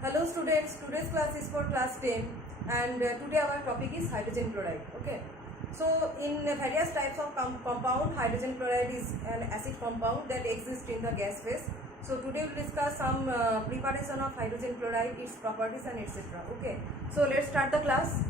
Hello students, today's class is for class 10 and today our topic is hydrogen chloride. Okay. So in various types of compound, hydrogen chloride is an acid compound that exists in the gas phase. So today we will discuss some preparation of hydrogen chloride, its properties and etc. Okay. So let's start the class.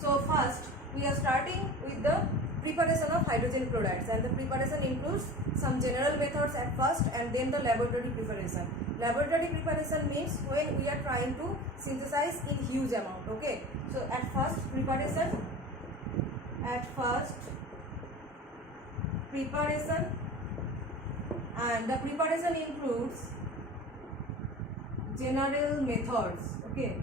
So first we are starting with the preparation of hydrogen chlorides, and the preparation includes some general methods at first and then the laboratory preparation. Laboratory preparation means when we are trying to synthesize in huge amount. Okay, so at first preparation and the preparation includes general methods. Okay,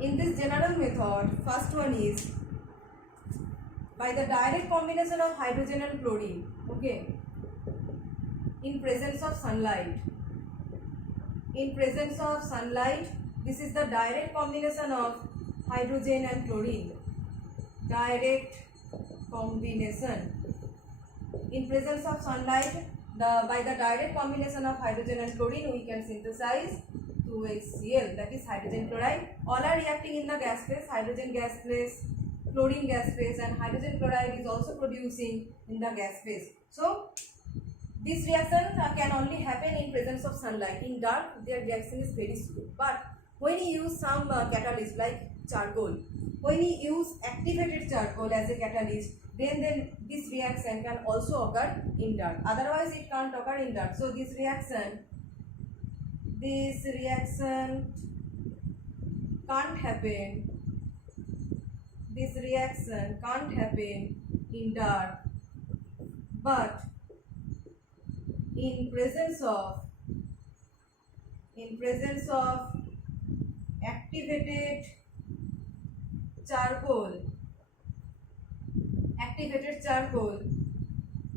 in this general method, first one is by the direct combination of hydrogen and chlorine, okay, in presence of sunlight. In presence of sunlight, this is the direct combination of hydrogen and chlorine. Direct combination. In presence of sunlight, by the direct combination of hydrogen and chlorine, we can synthesize 2HCl, that is hydrogen chloride. All are reacting in the gas phase, hydrogen gas phase, chlorine gas phase, and hydrogen chloride is also producing in the gas phase. So this reaction can only happen in presence of sunlight. In dark, their reaction is very slow. But when you use some catalyst like charcoal, when you use activated charcoal as a catalyst, then this reaction can also occur in dark. Otherwise, it can't occur in dark. So this reaction can't happen. This reaction can't happen in dark, but in presence of activated charcoal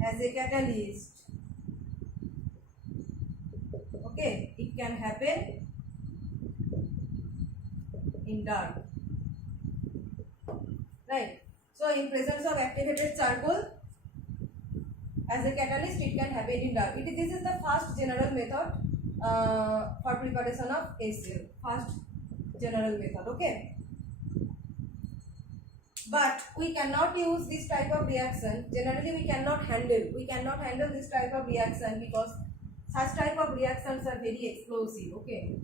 as a catalyst, okay, it can happen in dark, right? So in presence of activated charcoal as a catalyst, it can happen in dark. This is the first general method for preparation of HCl. First general method, okay. But we cannot use this type of reaction. Generally, we cannot handle this type of reaction because such type of reactions are very explosive. Okay,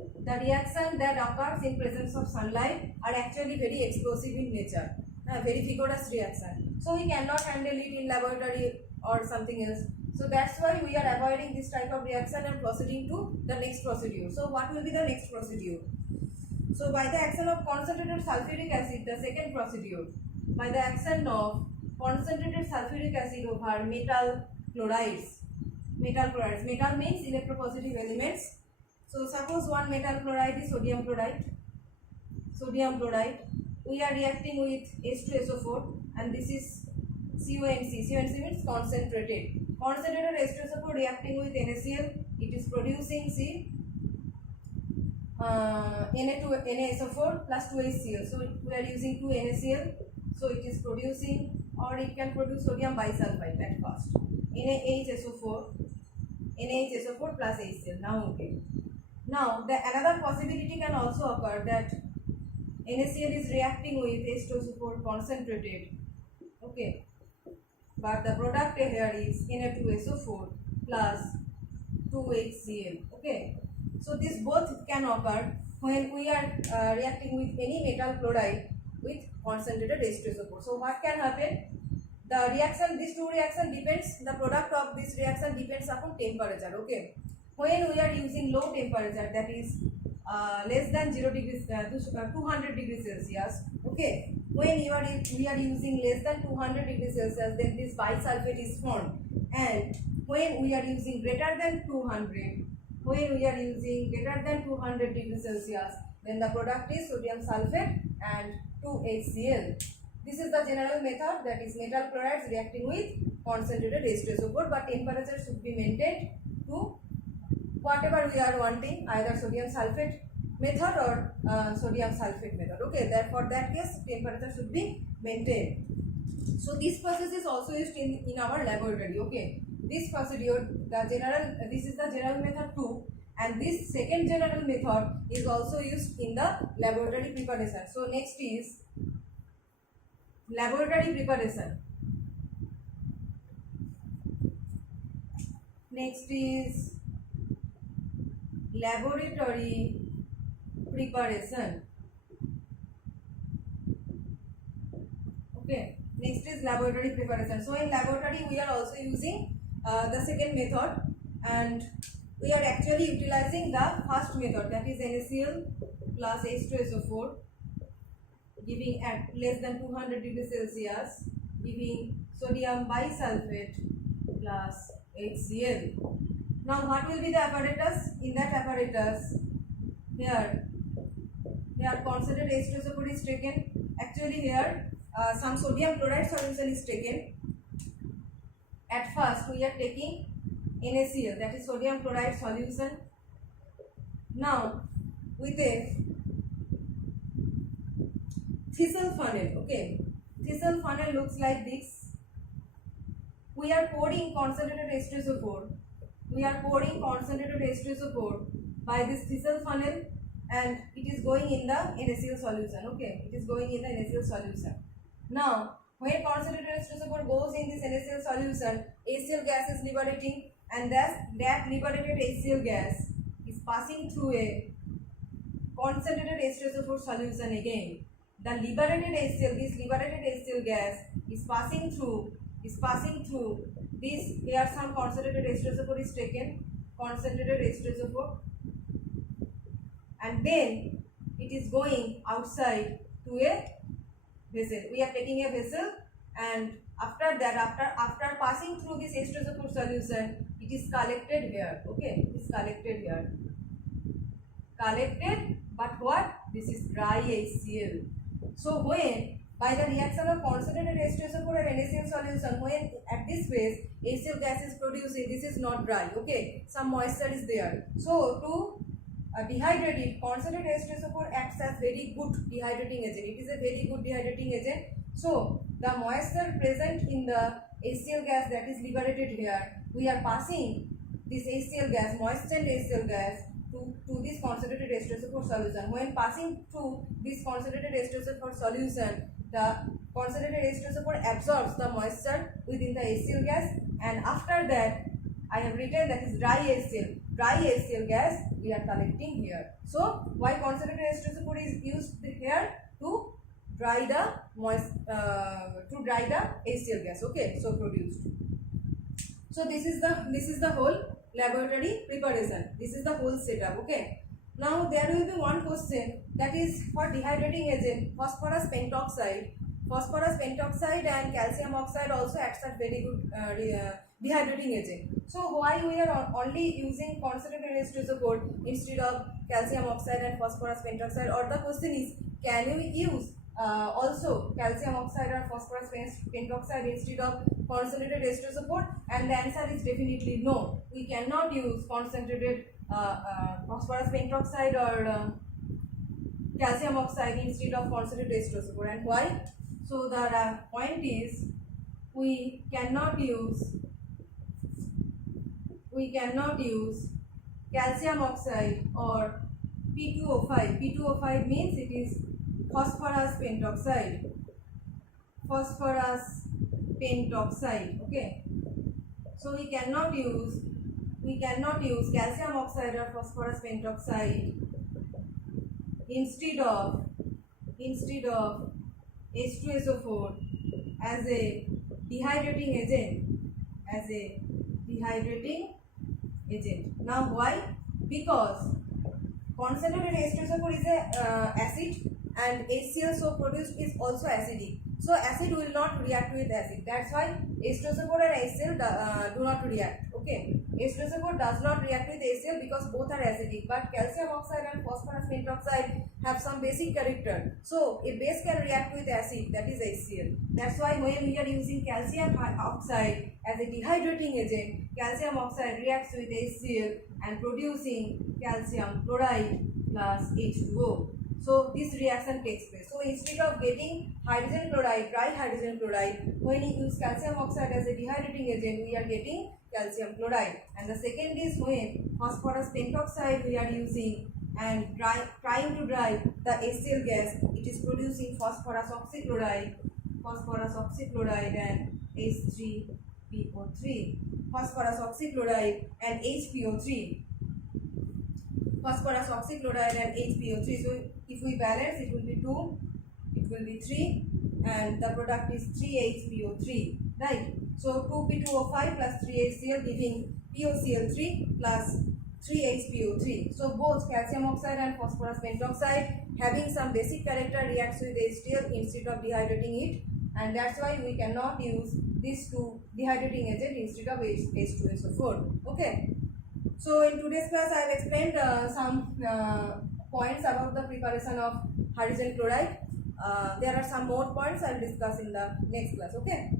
the reaction that occurs in presence of sunlight are actually very explosive in nature. Very vigorous reaction, so we cannot handle it in laboratory or something else. So that's why we are avoiding this type of reaction and proceeding to the next procedure. So what will be the next procedure? So by the action of concentrated sulfuric acid, the second procedure, by the action of concentrated sulfuric acid over metal chlorides. Metal means electropositive elements. So suppose one metal chloride is sodium chloride. We are reacting with H2SO4 and this is CONC. CONC means concentrated. Concentrated H2SO4 reacting with NaCl, it is producing NaSO4 plus 2HCl. So we are using 2 NaCl. So it is producing, or it can produce sodium bisulfite at first. NaHSO4 plus HCl. Now okay. Now another possibility can also occur that NaCl is reacting with H2SO4 concentrated, okay, but the product here is Na2SO4 plus 2HCl, okay. So this both can occur when we are reacting with any metal chloride with concentrated H2SO4. So what can happen? The reaction, these two reaction depends, the product of this reaction depends upon temperature, okay. When we are using low temperature, that is less than 0 degrees, 200 degrees Celsius, okay, when we are using less than 200 degrees Celsius, then this bisulfate is formed. And when we are using greater than 200 degrees Celsius, then the product is sodium sulfate and 2HCl. This is the general method, that is metal chlorides reacting with concentrated H2SO4, but temperature should be maintained to whatever we are wanting, either sodium sulfate method or sodium sulfate method, okay. Therefore that case temperature should be maintained. So this process is also used in our laboratory, okay. This procedure, this is the general method 2, and this second general method is also used in the laboratory preparation. So next is laboratory preparation. Next is laboratory preparation. Okay, next is laboratory preparation. So in laboratory we are also using the second method, and we are actually utilizing the first method, that is NaCl plus H2SO4, giving at less than 200 degrees Celsius, giving sodium bisulfate plus HCl. Now what will be the apparatus? In that apparatus, here concentrated H2SO4 is taken. Actually here some sodium chloride solution is taken. At first we are taking NaCl, that is sodium chloride solution. Now with a thistle funnel, okay, thistle funnel looks like this. We are pouring concentrated H2SO4. We are pouring concentrated H2SO4 by this thistle funnel, and it is going in the NaCl solution. Okay, it is going in the NaCl solution. Now when concentrated H2SO4 goes in this NaCl solution, HCl gas is liberating, and that liberated HCl gas is passing through a concentrated H2SO4 solution again. The liberated HCl, this liberated HCl gas is passing through this. Here some concentrated H2SO4 is taken, concentrated H2SO4, and then it is going outside to a vessel. We are taking a vessel, and after that, after passing through this H2SO4 solution, it is collected here. Okay, it is collected here. Collected, but what? This is dry HCl. So when by the reaction of concentrated H2SO4 and NaCl solution, when at this phase HCl gas is producing, this is not dry. Okay, some moisture is there. So to dehydrate it, concentrated H2SO4 acts as very good dehydrating agent. It is a very good dehydrating agent. So the moisture present in the HCl gas that is liberated here, we are passing this HCl gas, moistened HCl gas, to this concentrated H2SO4 solution. When passing through this concentrated H2SO4 solution, the concentrated H2SO4 absorbs the moisture within the HCl gas, and after that I have written that is dry HCl. Dry HCl gas we are collecting here. So why concentrated H2SO4 is used here? To dry the HCl gas. Okay, so produced. So this is the whole laboratory preparation. This is the whole setup. Okay. Now there will be one question, that is for dehydrating agent, phosphorus pentoxide. Phosphorus pentoxide and calcium oxide also acts as very good dehydrating agent. So why we are only using concentrated H2SO4 instead of calcium oxide and phosphorus pentoxide? Or the question is, can we use also calcium oxide or phosphorus pentoxide instead of concentrated H2SO4? And the answer is definitely no. We cannot use concentrated phosphorus pentoxide or calcium oxide instead of concentrated H2SO4. And why? So the point is, we cannot use calcium oxide or P2O5. P2O5 means it is phosphorus pentoxide. Phosphorus pentoxide. Okay. So we cannot use calcium oxide or phosphorus pentoxide instead of H2SO4 as a dehydrating agent. Now why? Because concentrated H2SO4 is a acid, and HCl so produced is also acidic. So acid will not react with acid. That's why H2SO4 and HCl do not react. Okay, H2SO4 does not react with HCl because both are acidic. But calcium oxide and phosphorus pentoxide have some basic character. So a base can react with acid, that is HCl. That's why when we are using calcium oxide as a dehydrating agent, calcium oxide reacts with HCl and producing calcium chloride plus H2O. So this reaction takes place. So instead of getting hydrogen chloride, dry hydrogen chloride, when we use calcium oxide as a dehydrating agent, we are getting calcium chloride. And the second is when phosphorus pentoxide we are using and trying to dry the HCl gas, it is producing phosphorus oxychloride and H3PO3, phosphorus oxychloride and HPO3, phosphorus oxychloride and HPO3. So if we balance, it will be 2, it will be 3, and the product is 3HPO3, right? So 2P2O5 plus 3HCl giving POCl3 plus 3HPO3. So both calcium oxide and phosphorus pentoxide having some basic character reacts with HCl instead of dehydrating it, and that's why we cannot use these two dehydrating agent instead of H2SO4. Okay. So in today's class I have explained some points about the preparation of hydrogen chloride. There are some more points I will discuss in the next class. Okay.